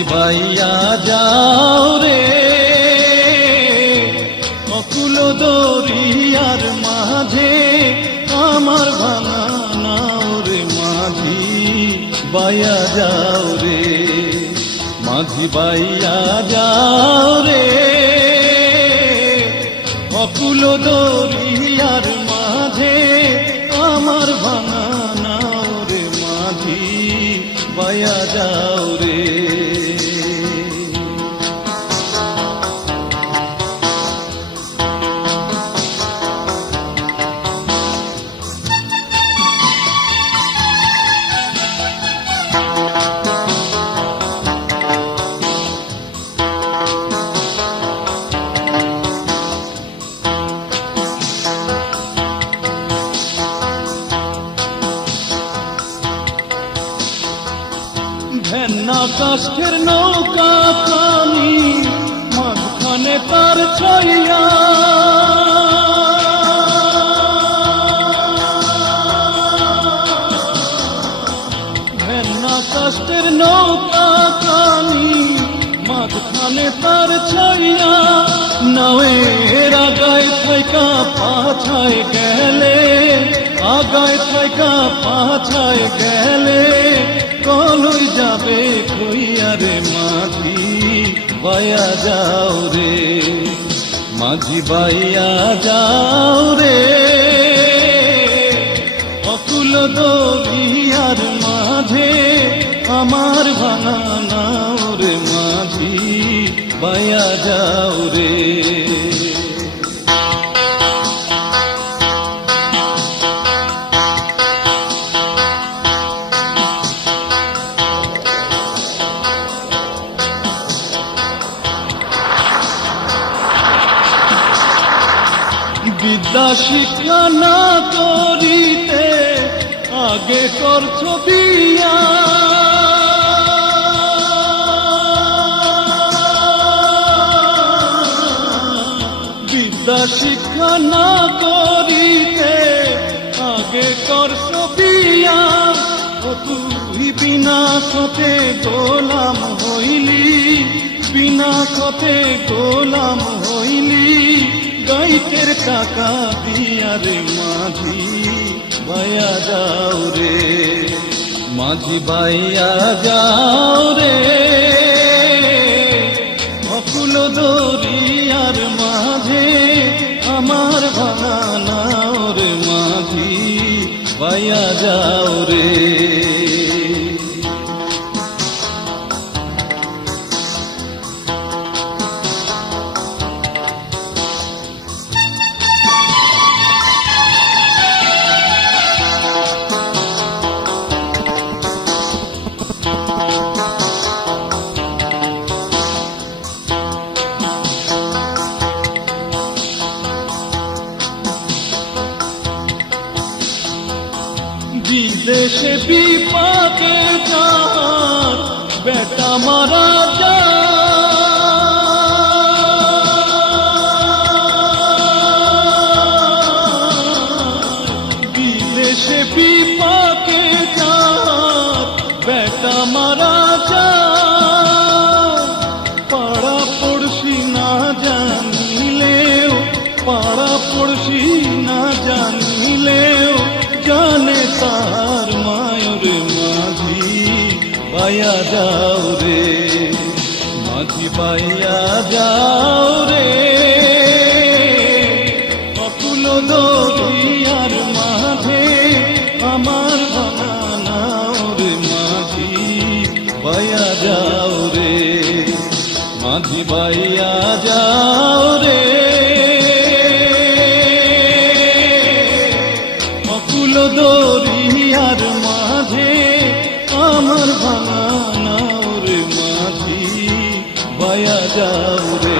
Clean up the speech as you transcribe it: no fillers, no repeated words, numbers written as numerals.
মাঝি বাইয়া যাও রে অকুল দরিয়ার মাঝে আমার ভাঙা নাও রে মাঝি বাইয়া যাও রে মাঝি বাইয়া যাও রে অকুল দরিয়ার মাঝে আমার ভাঙা নাও রে মাঝি বাইয়া যাও রে ভেন্না কাষ্ঠের নৌকা পানি মাঝখানে তার ছইয়া ভেন্না কাষ্ঠের নৌকা পানি মাঝখানে তার ছইয়া নাওয়ের আগায় থাইকা পাছায় গেলে আগায় থাইকা পাছায় গেলে কলই যাবে কইয়া রে মাঝি বাইয়া যাও রে মাঝি বাইয়া যাও রে অকুল দরিয়ার মাঝে আমার ভাঙা নাও রে মাঝি বাইয়া যাও রে বিদ্যা শিক্ষা না করিতে আগে করছ বিয়া বিদ্যা শিক্ষা না করিতে আগে করছ বিয়া ও তুই বিনা সতে গোলাম হইলি বিনা সতে গোলাম হইলি গাইতের টাকা দিয়া রে মাঝি বাইয়া যাও রে মাঝি বাইয়া যাও রে অকুল দরিয়ার মাঝে আমার ভাঙা নাও রে মাঝি বাইয়া যাও রে বিদেশে বিপাকে যার বেটা মারা যায় বিদেশে বিপাকে যার বেটা মারা যায় পাড়া পড়শি না জানিলেও পাড়া পড়শি না জানিলেও জানে তার মায়ের মাঝি বাইয়া যাও রে মাঝি বাইয়া যাও রে অকুল দরিয়ার মাঝে আমার ভাঙা নাও রে মাঝি বাইয়া যাও রে মাঝি বাইয়া যাও রে অকুল দরিয়ার মাঝে আমার ভাঙা নাও রে মাঝি বাইয়া যাও রে